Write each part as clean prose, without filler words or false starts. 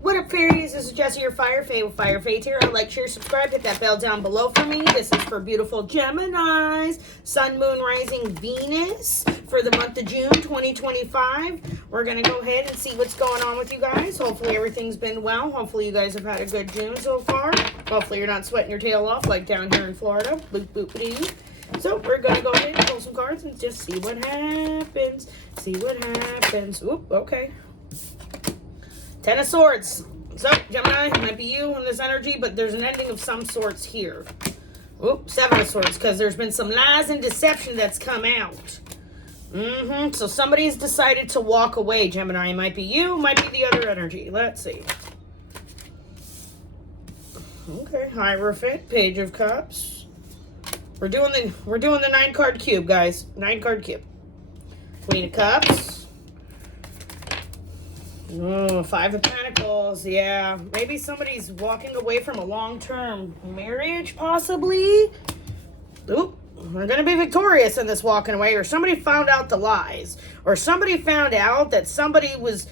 What up, fairies? This is Jessie, your Fire Fae with Fire Fae Tarot. Like, share, subscribe, hit that bell down below for me. This is for beautiful Geminis, Sun, Moon, Rising, Venus for the month of June 2025. We're going to go ahead and see what's going on with you guys. Hopefully everything's been well. Hopefully you guys have had a good June so far. Hopefully you're not sweating your tail off like down here in Florida. Boop, boop, boop. So we're going to go ahead and pull some cards and just see what happens. See what happens. Oop, okay. Ten of Swords. So, Gemini, it might be you in this energy, but there's an ending of some sorts here. Oop, Seven of Swords, because there's been some lies and deception that's come out. So somebody's decided to walk away, Gemini. It might be you, might be the other energy. Let's see. Okay, Hierophant, Page of Cups. We're doing the 9-card cube, guys. 9-card cube. Queen of Cups. Oh, Five of Pentacles. Yeah, maybe somebody's walking away from a long-term marriage, possibly. Oop, we're going to be victorious in this walking away, or somebody found out the lies, or somebody found out that somebody was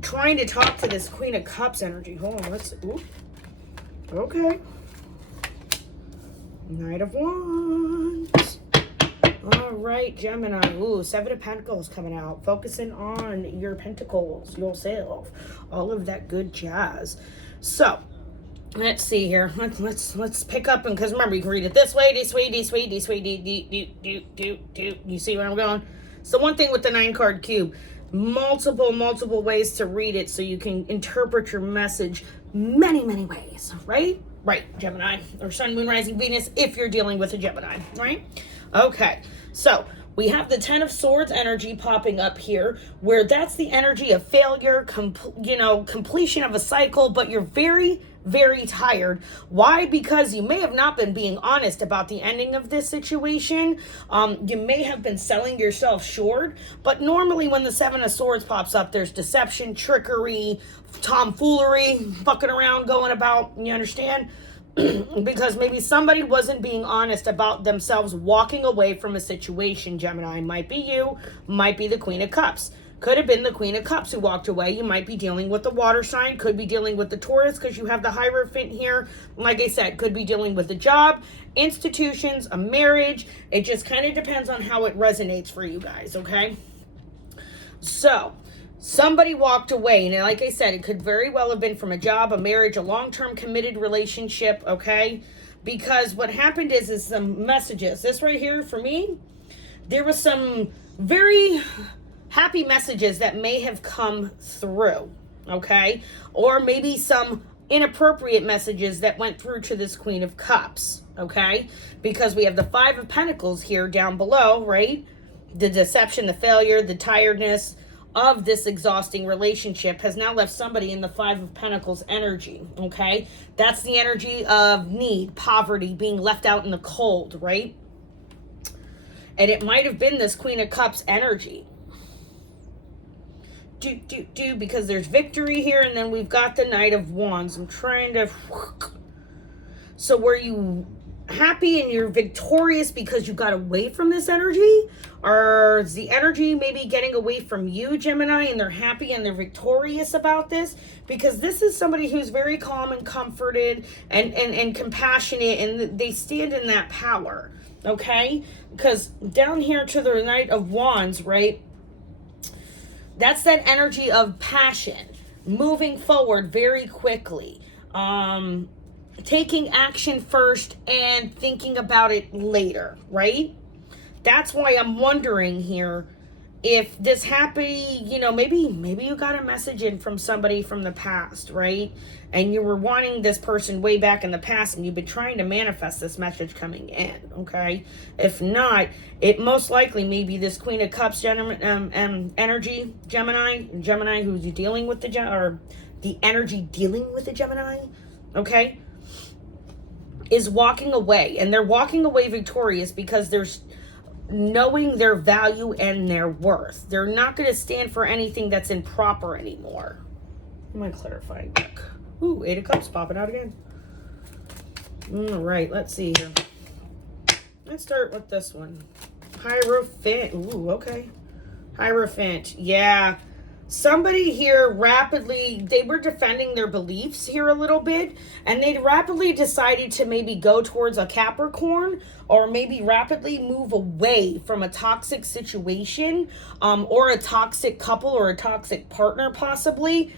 trying to talk to this Queen of Cups energy. Hold on, let's see. Oop. Okay. Knight of Wands. All right, Gemini. Ooh, Seven of Pentacles coming out. Focusing on your pentacles, yourself. All of that good jazz. So, let's see here. Let's pick up, and because remember, you can read it this way, this way, this way, this way, do. You see where I'm going? So one thing with the 9-card cube, multiple ways to read it so you can interpret your message many ways, right? Right, Gemini. Or Sun, Moon, Rising, Venus, if you're dealing with a Gemini, right? Okay, so we have the Ten of Swords energy popping up here, where that's the energy of failure, completion of a cycle, but you're very tired. Why? Because you may have not been being honest about the ending of this situation. You may have been selling yourself short, but normally when the Seven of Swords pops up, there's deception, trickery, tomfoolery, fucking around, going about, you understand? Because maybe somebody wasn't being honest about themselves walking away from a situation, Gemini. Might be you, might be the Queen of Cups. Could have been the Queen of Cups who walked away. You might be dealing with the water sign. Could be dealing with the Taurus because you have the Hierophant here. Like I said, could be dealing with a job, institutions, a marriage. It just kind of depends on how it resonates for you guys, okay? So, somebody walked away, and like I said, it could very well have been from a job, a marriage, a long-term committed relationship, okay? Because what happened is some messages. This right here, for me, there was some very happy messages that may have come through, okay? Or maybe some inappropriate messages that went through to this Queen of Cups, okay? Because we have the Five of Pentacles here down below, right? The deception, the failure, the tiredness of this exhausting relationship has now left somebody in the Five of Pentacles energy, okay? That's the energy of need, poverty, being left out in the cold, right? And it might have been this Queen of Cups energy. Because there's victory here, and then we've got the Knight of Wands. I'm trying to... So were you happy and you're victorious because you got away from this energy? Or is the energy maybe getting away from you, Gemini, and they're happy and they're victorious about this? Because this is somebody who's very calm and comforted and compassionate, and they stand in that power, okay? Because down here to the Knight of Wands, right? That's that energy of passion, moving forward very quickly, taking action first and thinking about it later, right? That's why I'm wondering here if this happy, maybe you got a message in from somebody from the past, right? And you were wanting this person way back in the past, and you've been trying to manifest this message coming in, okay? If not, it most likely may be this Queen of Cups energy, Gemini who's dealing with or the energy dealing with the Gemini, okay, is walking away. And they're walking away victorious because there's knowing their value and their worth. They're not going to stand for anything that's improper anymore. I'm going to clarify. Ooh, Eight of Cups popping out again. All right, let's see here. Let's start with this one. Hierophant. Ooh, okay. Hierophant. Yeah. somebody here rapidly, they were defending their beliefs here a little bit, and they rapidly decided to maybe go towards a Capricorn, or maybe rapidly move away from a toxic situation, or a toxic couple, or a toxic partner possibly,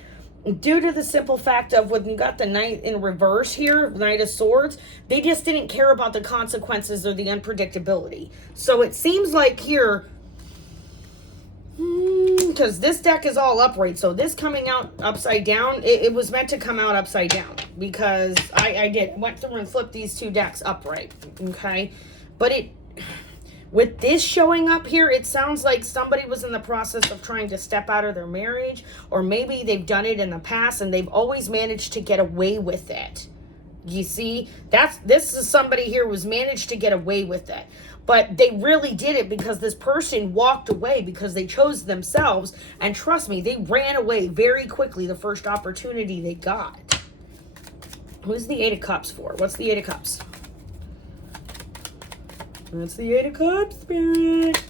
due to the simple fact of when you got the Knight in reverse here, Knight of Swords, they just didn't care about the consequences or the unpredictability. So it seems like here, because this deck is all upright, so this coming out upside down, it was meant to come out upside down, because I went through and flipped these two decks upright, okay? But with this showing up here, it sounds like somebody was in the process of trying to step out of their marriage, or maybe they've done it in the past and they've always managed to get away with it. You see, this is somebody here who's managed to get away with it. But they really did it because this person walked away because they chose themselves. And trust me, they ran away very quickly the first opportunity they got. Who's the Eight of Cups for? What's the Eight of Cups? That's the Eight of Cups, Spirit.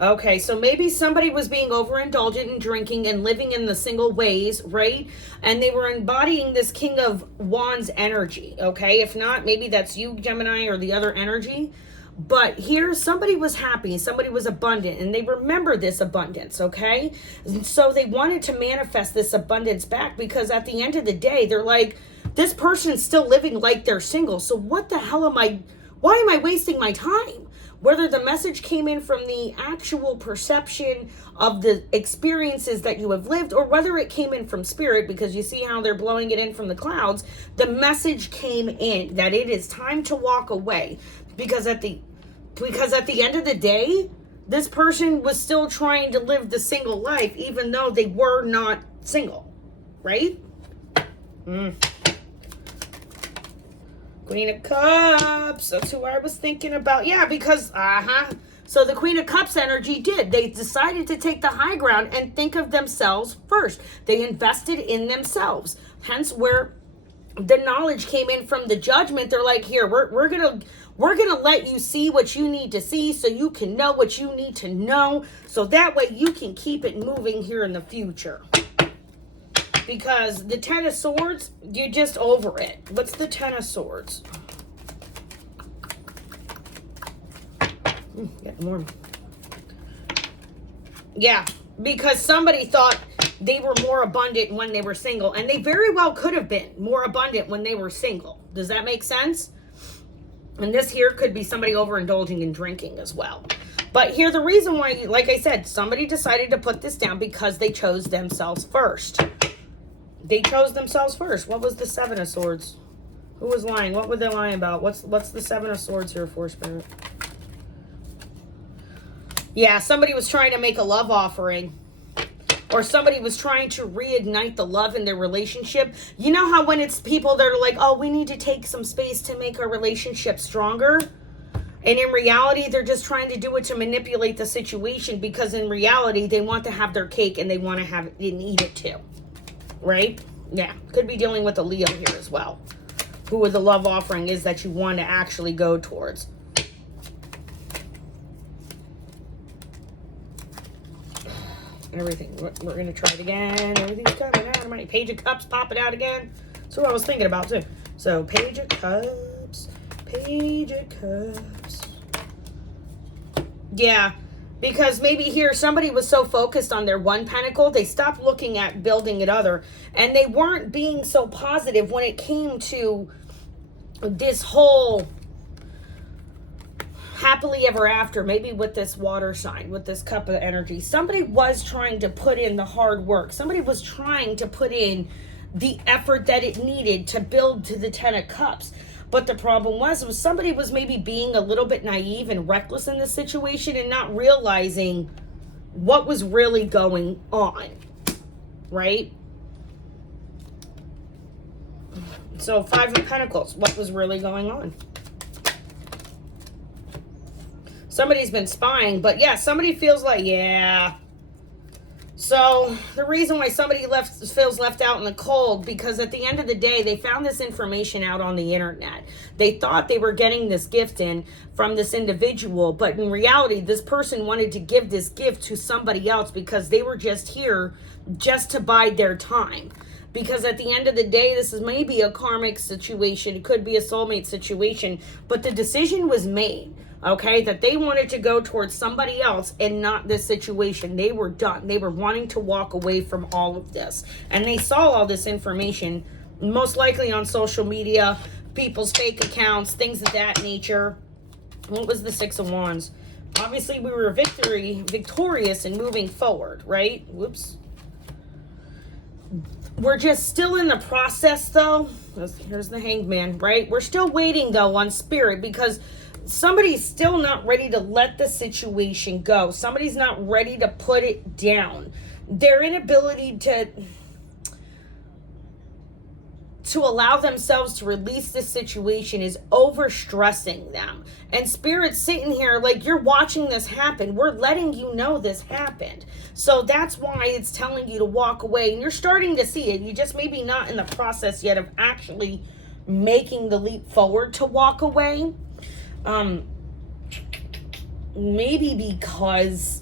Okay, so maybe somebody was being overindulgent in drinking and living in the single ways, right? And they were embodying this King of Wands energy, okay? If not, maybe that's you, Gemini, or the other energy. But here, somebody was happy, somebody was abundant, and they remember this abundance, okay? And so they wanted to manifest this abundance back, because at the end of the day, they're like, this person's still living like they're single. So what the hell why am I wasting my time? Whether the message came in from the actual perception of the experiences that you have lived, or whether it came in from spirit, because you see how they're blowing it in from the clouds, the message came in that it is time to walk away. Because at the end of the day, this person was still trying to live the single life, even though they were not single, right? Queen of Cups. That's who I was thinking about. Yeah, because, So the Queen of Cups energy did. They decided to take the high ground and think of themselves first. They invested in themselves. Hence where the knowledge came in from the Judgment. They're like, here, we're gonna let you see what you need to see, so you can know what you need to know, so that way you can keep it moving here in the future. Because the Ten of Swords, you're just over it. What's the Ten of Swords? Getting warm. Yeah, because somebody thought they were more abundant when they were single. And they very well could have been more abundant when they were single. Does that make sense? And this here could be somebody overindulging in drinking as well. But here, the reason why, like I said, somebody decided to put this down because they chose themselves first. They chose themselves first. What was the Seven of Swords? Who was lying? What were they lying about? What's the Seven of Swords here for, Spirit? Yeah, somebody was trying to make a love offering. Or somebody was trying to reignite the love in their relationship. You know how when it's people that are like, oh, we need to take some space to make our relationship stronger? And in reality, they're just trying to do it to manipulate the situation, because in reality, they want to have their cake and they want to have it and eat it too. Right? Yeah. Could be dealing with a Leo here as well. Who the love offering is that you want to actually go towards. Everything. We're going to try it again. Everything's coming out. My Page of Cups popping out again. That's what I was thinking about too. So, Page of Cups. Page of Cups. Yeah. Because maybe here somebody was so focused on their one pentacle, they stopped looking at building it other. And they weren't being so positive when it came to this whole happily ever after, maybe with this water sign, with this cup of energy. Somebody was trying to put in the hard work. Somebody was trying to put in the effort that it needed to build to the Ten of Cups. But the problem was somebody was maybe being a little bit naive and reckless in this situation and not realizing what was really going on, right? So, Five of Pentacles, what was really going on? Somebody's been spying, but yeah, somebody feels like, yeah. So the reason why somebody feels left out in the cold, because at the end of the day, they found this information out on the internet. They thought they were getting this gift in from this individual, but in reality, this person wanted to give this gift to somebody else because they were just here just to bide their time. Because at the end of the day, this is maybe a karmic situation. It could be a soulmate situation, but the decision was made. Okay, that they wanted to go towards somebody else and not this situation. They were done. They were wanting to walk away from all of this. And they saw all this information, most likely on social media, people's fake accounts, things of that nature. What was the Six of Wands? Obviously, we were victorious and moving forward, right? Whoops. We're just still in the process, though. Here's the Hanged Man, right? We're still waiting, though, on Spirit, because somebody's still not ready to let the situation go. Somebody's not ready to put it down. Their inability to allow themselves to release this situation is overstressing them. And Spirit's sitting here like, you're watching this happen. We're letting you know this happened. So that's why it's telling you to walk away. And you're starting to see it. You just maybe not in the process yet of actually making the leap forward to walk away. Maybe because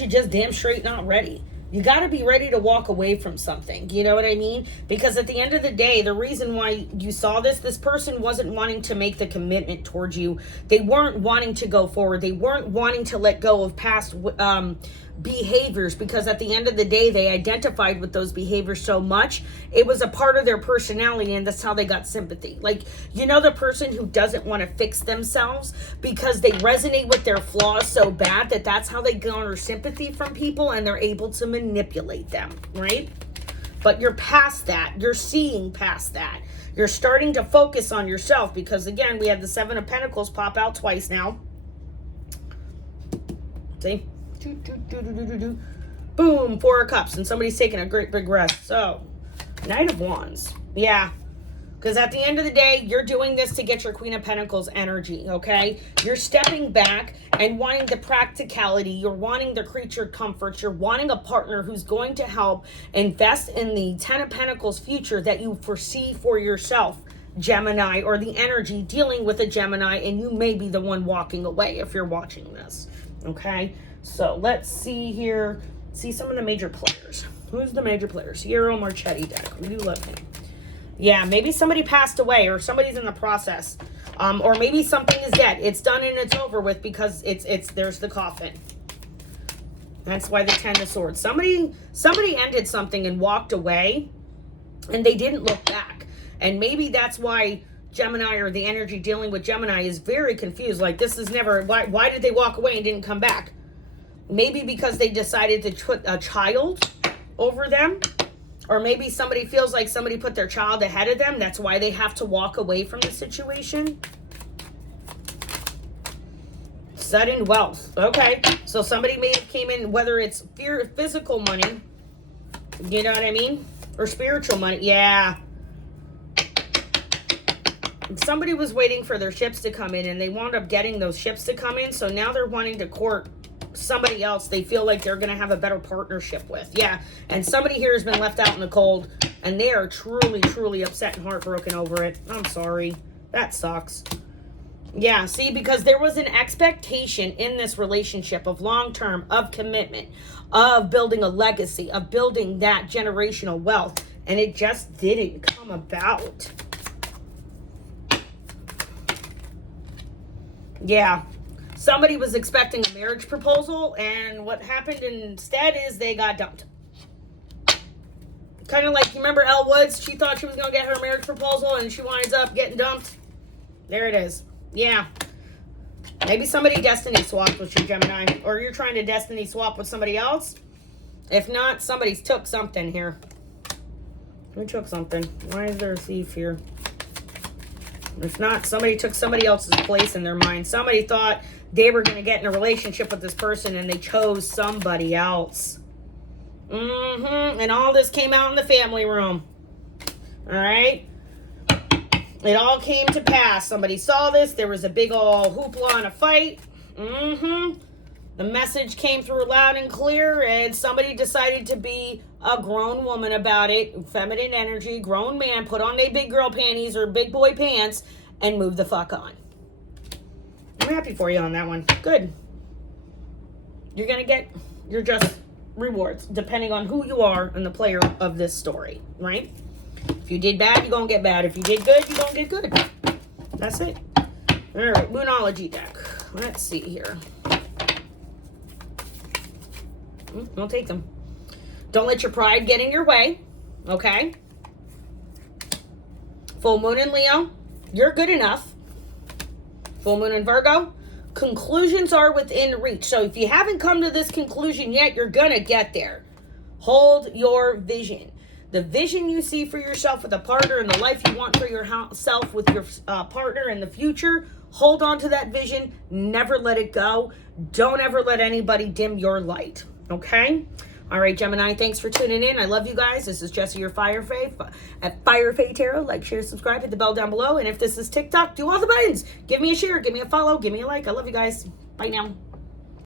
you're just damn straight not ready. You got to be ready to walk away from something. You know what I mean? Because at the end of the day, the reason why you saw this person wasn't wanting to make the commitment towards you. They weren't wanting to go forward. They weren't wanting to let go of past behaviors, because at the end of the day, they identified with those behaviors so much. It was a part of their personality, and that's how they got sympathy. Like, you know, the person who doesn't want to fix themselves because they resonate with their flaws so bad that that's how they garner sympathy from people, and they're able to manipulate them, right? But you're past that. You're seeing past that. You're starting to focus on yourself, because again, we have the Seven of Pentacles pop out twice now. See? Boom, Four of Cups, and somebody's taking a great big rest. So, Knight of Wands. Yeah. Because at the end of the day, you're doing this to get your Queen of Pentacles energy, okay? You're stepping back and wanting the practicality. You're wanting the creature comforts. You're wanting a partner who's going to help invest in the Ten of Pentacles future that you foresee for yourself, Gemini, or the energy dealing with a Gemini, and you may be the one walking away if you're watching this, okay? So let's see here. See some of the major players. Who's the major players? Sierra Marchetti deck. We do love him. Yeah, maybe somebody passed away, or somebody's in the process. Or maybe something is dead. It's done and it's over with, because there's the coffin. That's why the Ten of Swords. Somebody ended something and walked away, and they didn't look back. And maybe that's why Gemini, or the energy dealing with Gemini, is very confused. Like, this is never, why did they walk away and didn't come back? Maybe because they decided to put a child over them. Or maybe somebody feels like somebody put their child ahead of them. That's why they have to walk away from the situation. Sudden wealth. Okay. So somebody may have came in, whether it's physical money, you know what I mean? Or spiritual money. Yeah. Somebody was waiting for their ships to come in, and they wound up getting those ships to come in. So now they're wanting to court somebody else they feel like they're going to have a better partnership with. Yeah. And somebody here has been left out in the cold, and they are truly, truly upset and heartbroken over it. I'm sorry. That sucks. Yeah. See, because there was an expectation in this relationship of long-term, of commitment, of building a legacy, of building that generational wealth, and it just didn't come about. Yeah. Somebody was expecting a marriage proposal, and what happened instead is they got dumped. Kind of like, you remember Elle Woods? She thought she was going to get her marriage proposal, and she winds up getting dumped. There it is. Yeah. Maybe somebody destiny swapped with you, Gemini. Or you're trying to destiny swap with somebody else. If not, somebody's took something here. Who took something? Why is there a thief here? If not, somebody took somebody else's place in their mind. Somebody thought they were going to get in a relationship with this person, and they chose somebody else. And all this came out in the family room. All right? It all came to pass. Somebody saw this. There was a big old hoopla and a fight. The message came through loud and clear, and somebody decided to be a grown woman about it. Feminine energy, grown man, put on their big girl panties or big boy pants and move the fuck on. I'm happy for you on that one. Good. You're going to get your just rewards depending on who you are and the player of this story, right? If you did bad, you're going to get bad. If you did good, you're going to get good. That's it. All right, Moonology deck. Let's see here. Don't take them. Don't let your pride get in your way, okay? Full moon in Leo, you're good enough. Full moon in Virgo, conclusions are within reach. So if you haven't come to this conclusion yet, you're going to get there. Hold your vision. The vision you see for yourself with a partner and the life you want for yourself with your partner in the future, hold on to that vision. Never let it go. Don't ever let anybody dim your light. Okay? All right, Gemini, thanks for tuning in. I love you guys. This is Jessie, your Fire Fae at firefaetarot. Like, share, subscribe, hit the bell down below. And if this is TikTok, do all the buttons. Give me a share, give me a follow, give me a like. I love you guys. Bye now.